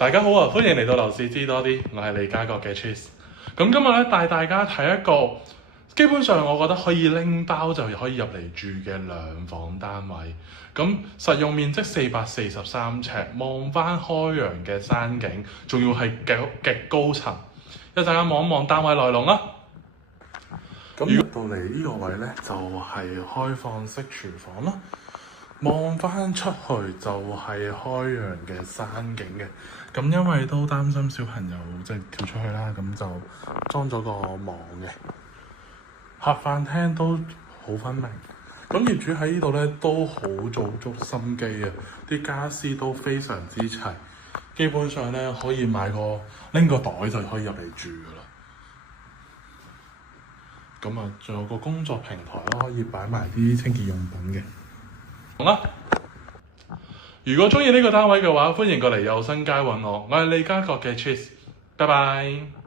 大家好啊，歡迎嚟到樓市知多啲，我係利嘉閣嘅 Cheese。咁今日咧帶大家睇一個基本上我覺得可以拎包就可以入嚟住嘅兩房單位。咁實用面積443尺，望翻開揚嘅山景，仲要係極高層。一陣間望一望單位內容啦。咁入到嚟呢個位咧，就係開放式廚房啦。望翻出去就係開揚嘅山景嘅，咁因為都擔心小朋友即係跳出去啦，咁就裝咗個網嘅。客飯廳都好分明，咁業主喺呢度咧都好做足心機啊，啲家私都非常之齊，基本上咧可以拎個袋就可以入嚟住噶啦。咁啊，仲有個工作平台咯，可以擺埋啲清潔用品嘅。好啦，如果中意呢個單位嘅話，歡迎過嚟右新街揾我，我係利嘉閣嘅 Cheese，拜拜。